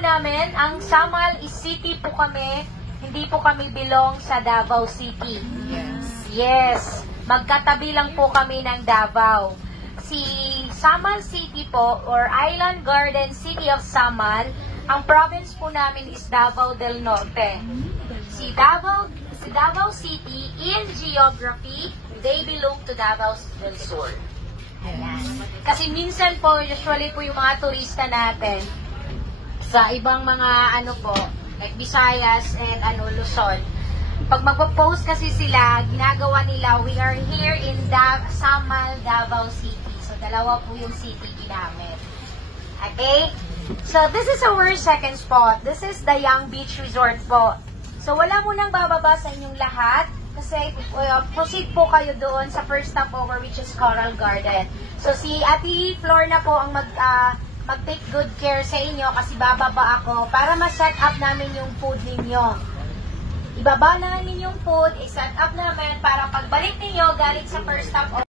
namin, ang Samal is city po kami, hindi po kami belong sa Davao City. Yes. Magkatabi lang po kami ng Davao. Si Samal City po, or Island Garden City of Samal, ang province po namin is Davao del Norte. Si Davao City, in geography, they belong to Davao del Sur. Ayan. Kasi minsan po, usually po yung mga turista natin, sa ibang mga like Visayas and Luzon, pag magpo-post kasi sila, ginagawa nila, we are here in Samal, Davao City. So, dalawa po yung city ginamit. Okay? So, this is our second spot. This is the Young Beach Resort po. So, wala munang bababa sa inyong lahat kasi proceed po kayo doon sa first stopover, which is Coral Garden. So, si Ate Flor na po ang mag-take good care sa inyo kasi bababa ako para ma-set up namin yung food ninyo. Ibaba na namin yung food, i-set up namin para pagbalik ninyo galing sa first stop